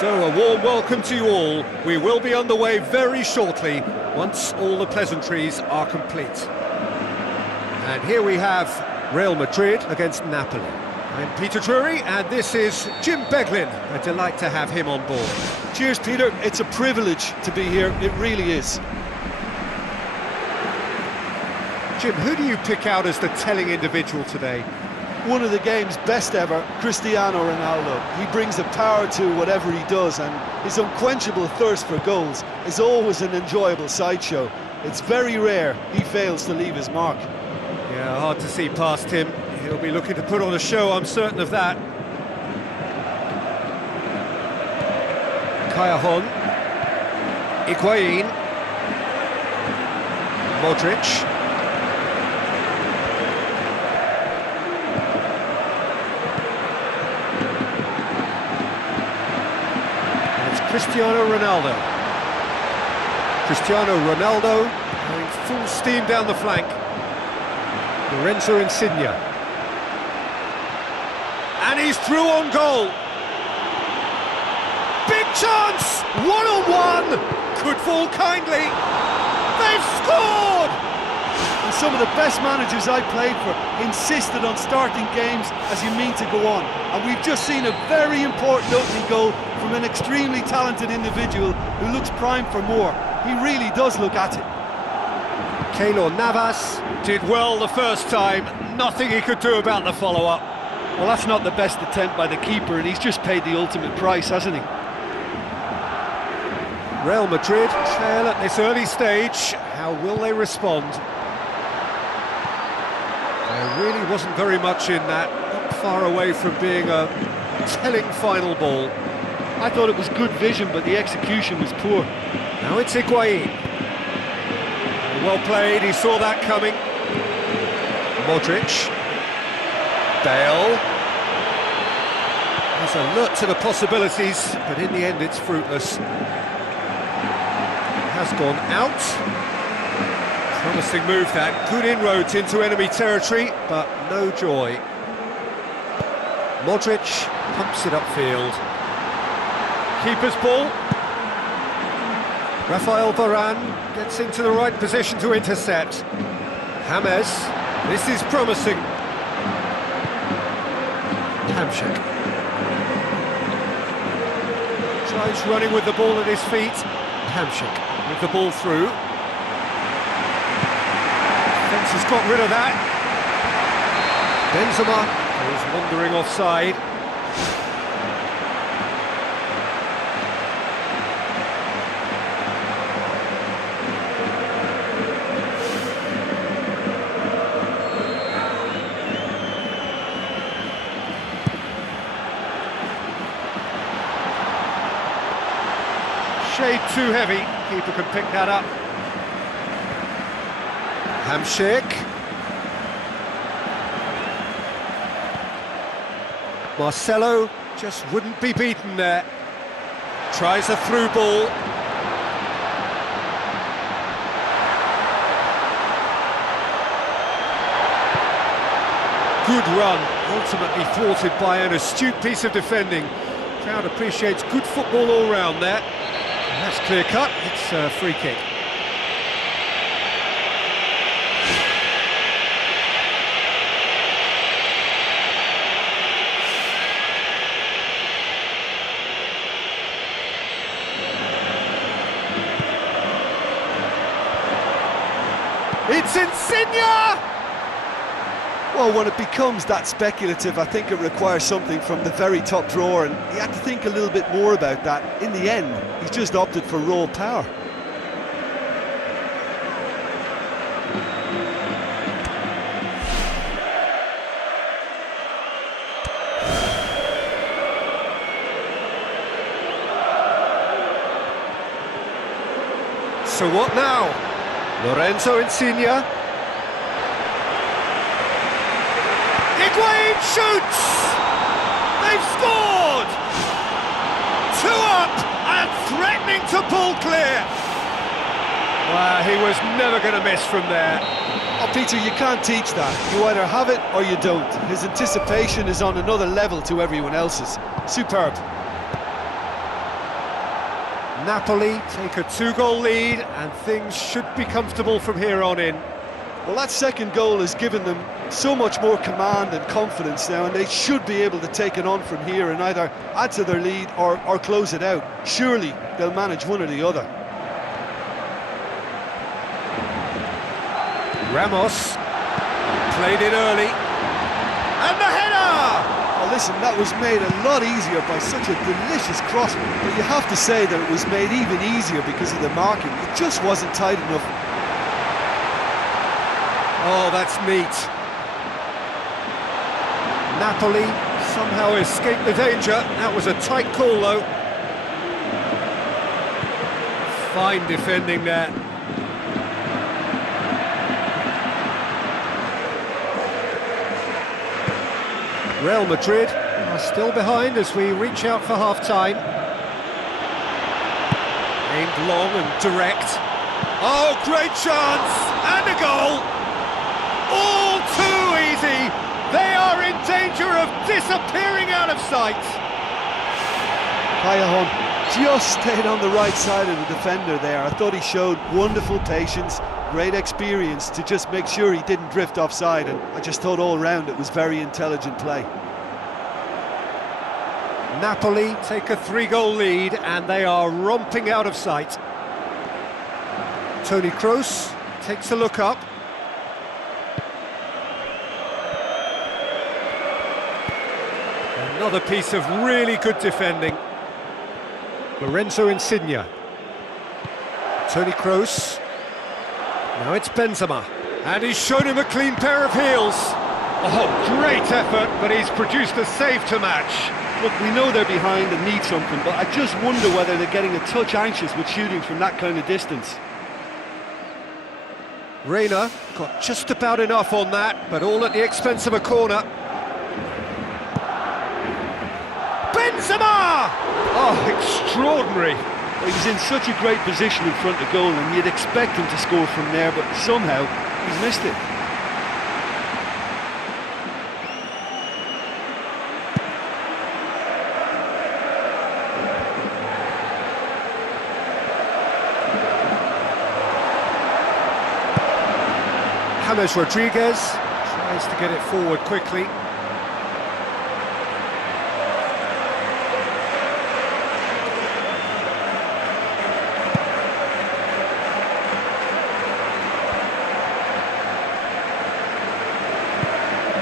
So, a warm welcome to you all. We will be underway very shortly, once all the pleasantries are complete. And here we have Real Madrid against Napoli. I'm Peter Drury, and this is Jim Beglin. A delight to have him on board. Cheers, Peter. It's a privilege to be here. It really is. Jim, who do you pick out as the telling individual today? One of the game's best ever, Cristiano Ronaldo. He brings the power to whatever he does, and his unquenchable thirst for goals is always an enjoyable sideshow. It's very rare he fails to leave his mark. Yeah, hard to see past him. He'll be looking to put on a show, I'm certain of that. Cajon, Higuain, Modric. Cristiano Ronaldo. Cristiano Ronaldo going full steam down the flank. Lorenzo Insigne. And he's through on goal. Big chance! One-on-one! Could fall kindly. They've scored! And some of the best managers I played for insisted on starting games as you mean to go on. And we've just seen a very important opening goal from an extremely talented individual who looks primed for more. He really does look at it. Keylor Navas did well the first time. Nothing he could do about the follow-up. Well, that's not the best attempt by the keeper, and he's just paid the ultimate price, hasn't he? Real Madrid trail at this early stage. How will they respond? There really wasn't very much in that. Not far away from being a telling final ball. I thought it was good vision, but the execution was poor. Now it's Higuain. Well played, he saw that coming. Modric. Bale. He's alert to the possibilities, but in the end it's fruitless. Has gone out. Promising move that. Good inroads into enemy territory, but no joy. Modric pumps it upfield. Keeper's ball. Rafael Varane gets into the right position to intercept. James This is promising. Hamshik. Tries running with the ball at his feet. Hamshik with the ball through. Defence has got rid of that. Benzema is wandering offside. Shade too heavy, keeper can pick that up. Hamshik. Marcelo just wouldn't be beaten there. Tries a through ball. Good run, ultimately thwarted by an astute piece of defending. Crowd appreciates good football all round there. That's clear cut, it's a free kick. It's Insigne! Well, when it becomes that speculative, I think it requires something from the very top drawer, and he had to think a little bit more about that. In the end, he's just opted for raw power. So what now? Lorenzo Insigne. Higuain shoots! They've scored! 2 up and threatening to pull clear. Wow, he was never going to miss from there. Oh, Peter, you can't teach that. You either have it or you don't. His anticipation is on another level to everyone else's. Superb. Napoli take a 2-goal lead and things should be comfortable from here on in. Well, that second goal has given them so much more command and confidence now, and they should be able to take it on from here and either add to their lead or close it out. Surely they'll manage one or the other. Ramos played it early, and the header! Well, listen, that was made a lot easier by such a delicious cross, but you have to say that it was made even easier because of the marking. It just wasn't tight enough. Oh, that's neat. Napoli somehow escaped the danger. That was a tight call, though. Fine defending there. Real Madrid are still behind as we reach out for half-time. Aimed long and direct. Oh, great chance! And a goal! All too easy! They are in danger of disappearing out of sight! Callejon just stayed on the right side of the defender there. I thought he showed wonderful patience, great experience to just make sure he didn't drift offside, and I just thought all round it was very intelligent play. Napoli take a 3-goal lead and they are romping out of sight. Toni Kroos takes a look up. Another piece of really good defending. Lorenzo Insigne. Toni Kroos. Now it's Benzema. And he's shown him a clean pair of heels. Oh, great effort, but he's produced a save to match. Look, we know they're behind and need something, but I just wonder whether they're getting a touch anxious with shooting from that kind of distance. Reina got just about enough on that, but all at the expense of a corner. Benzema! Oh, extraordinary. Well, he was in such a great position in front of goal, and you'd expect him to score from there, but somehow he's missed it. James Rodriguez Tries to get it forward quickly.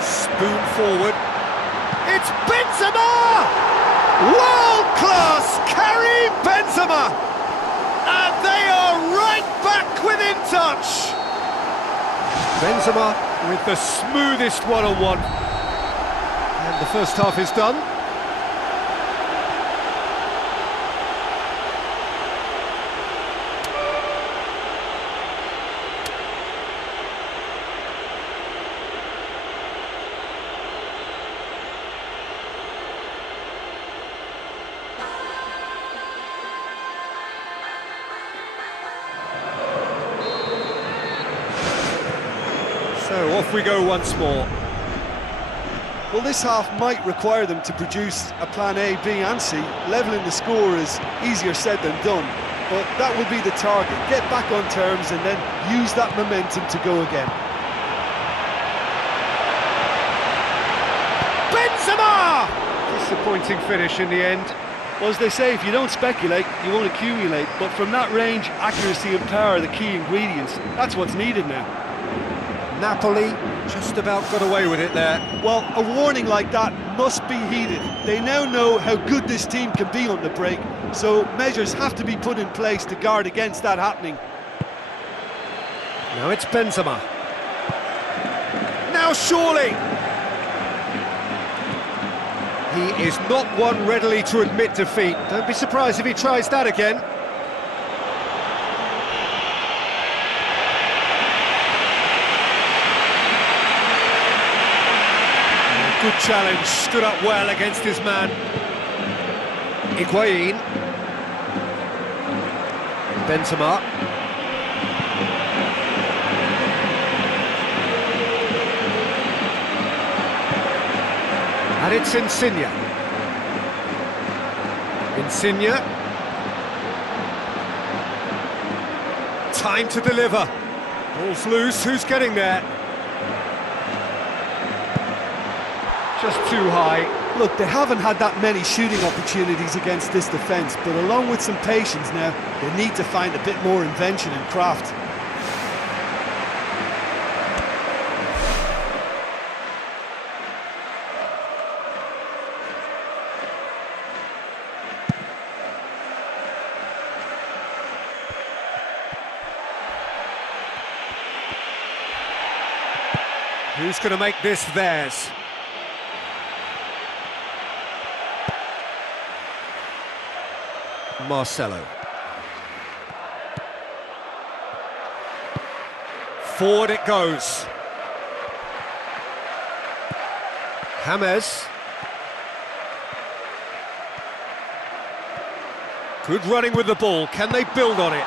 Spoon forward. It's Benzema! World-class Karim Benzema! And they are right back within touch! Benzema with the smoothest one-on-one. And the first half is done. So off we go once more. Well, this half might require them to produce a plan A, B and C. Levelling the score is easier said than done, but that will be the target. Get back on terms and then use that momentum to go again. Benzema! Disappointing finish in the end. Well, as they say, if you don't speculate, you won't accumulate. But from that range, accuracy and power are the key ingredients. That's what's needed now. Napoli just about got away with it there. Well, a warning like that must be heeded. They now know how good this team can be on the break, so measures have to be put in place to guard against that happening. Now it's Benzema. Now surely! He is not one readily to admit defeat. Don't be surprised if he tries that again. Good challenge, stood up well against his man. Higuain. Benzema. And it's Insigne. Insigne. Time to deliver. Ball's loose, who's getting there? Just too high. Look, they haven't had that many shooting opportunities against this defence, but along with some patience now, they need to find a bit more invention and craft. Who's going to make this theirs? Marcelo. Forward it goes. James. Good running with the ball. Can they build on it?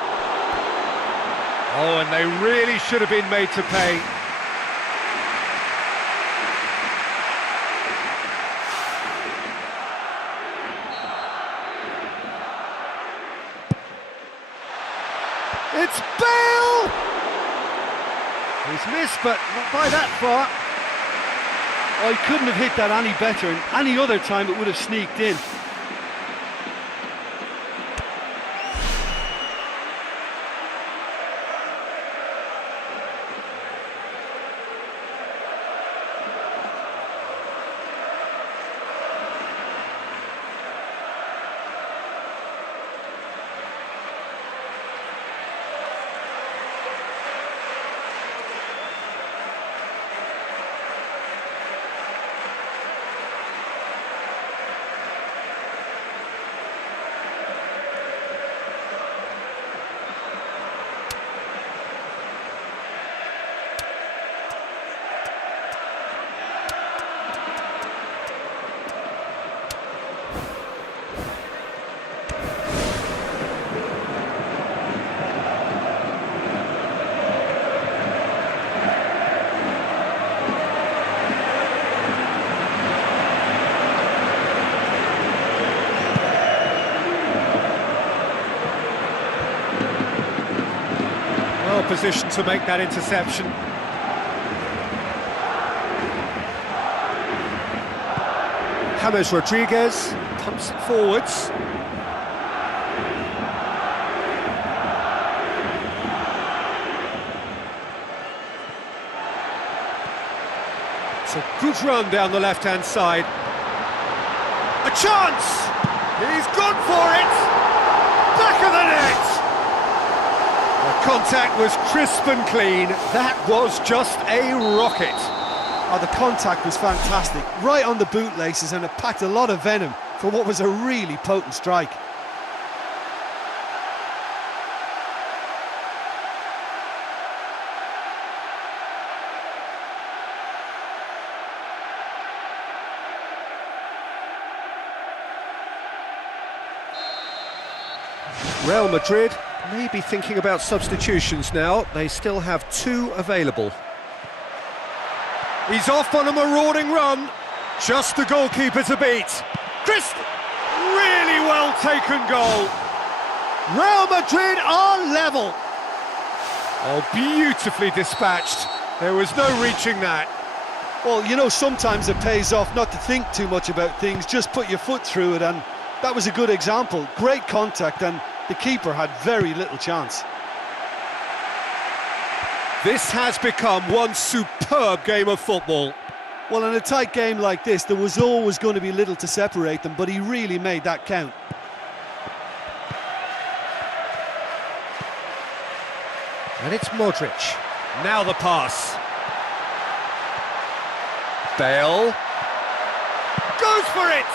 Oh, and they really should have been made to pay. It's Bale! He's missed, but not by that far. Oh, he couldn't have hit that any better, and any other time it would have sneaked in. Well positioned to make that interception. James Rodriguez pumps it forwards. It's a good run down the left-hand side. A chance! He's gone for it! Back of the net! The contact was crisp and clean. That was just a rocket. Oh, the contact was fantastic, right on the bootlaces, and it packed a lot of venom for what was a really potent strike. Real Madrid may be thinking about substitutions now. They still have 2 available. He's off on a marauding run. Just the goalkeeper to beat. Really well taken goal. Real Madrid are level. Oh, beautifully dispatched. There was no reaching that. Well, you know, sometimes it pays off not to think too much about things, just put your foot through it, and that was a good example. Great contact, and the keeper had very little chance. This has become one superb game of football. Well, in a tight game like this, there was always going to be little to separate them, but he really made that count. And it's Modric. Now the pass. Bale. Goes for it!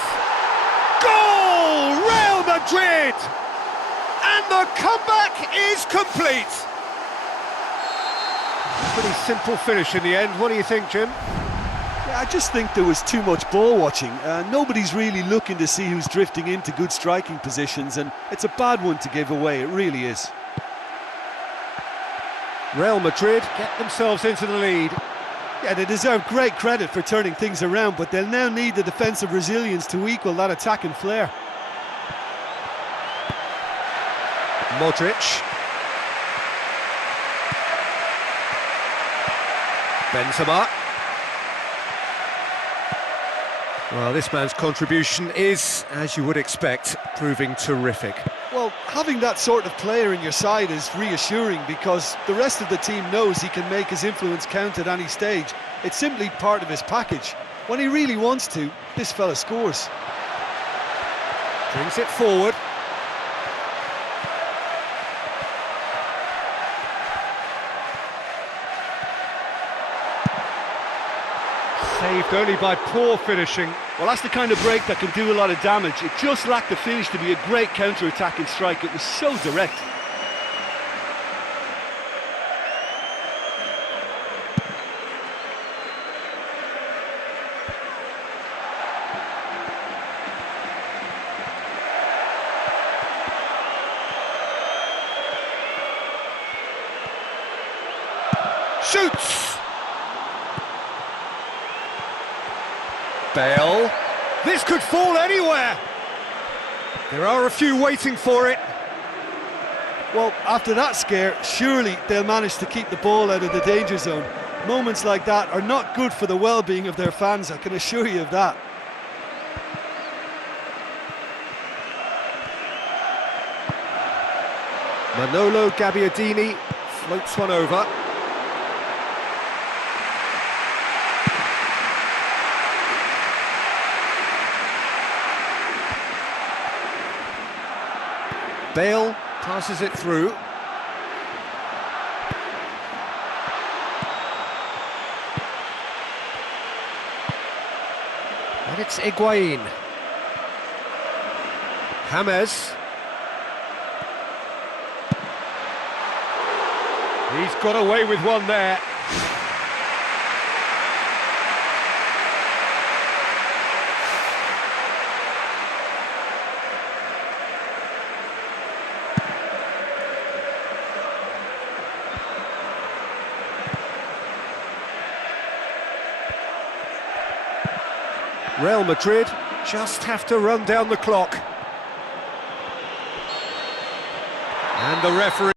Goal! Real Madrid! And the comeback is complete. Pretty simple finish in the end. What do you think, Jim? Yeah, I just think there was too much ball watching. Nobody's really looking to see who's drifting into good striking positions, and it's a bad one to give away, it really is. Real Madrid get themselves into the lead. Yeah, they deserve great credit for turning things around, but they'll now need the defensive resilience to equal that attacking flair. Modric. Benzema. Well, this man's contribution is, as you would expect, proving terrific. Well, having that sort of player in your side is reassuring because the rest of the team knows he can make his influence count at any stage. It's simply part of his package. When he really wants to, this fella scores. Brings it forward. Saved only by poor finishing. Well, that's the kind of break that can do a lot of damage. It just lacked the finish to be a great counter-attacking strike. It was so direct. Shoots! Bale. This could fall anywhere. There are a few waiting for it. Well, after that scare, surely they'll manage to keep the ball out of the danger zone. Moments like that are not good for the well-being of their fans, I can assure you of that. Manolo Gabbiadini floats one over. Bale passes it through. And it's Higuain. James. He's got away with one there. Real Madrid just have to run down the clock. And the referee...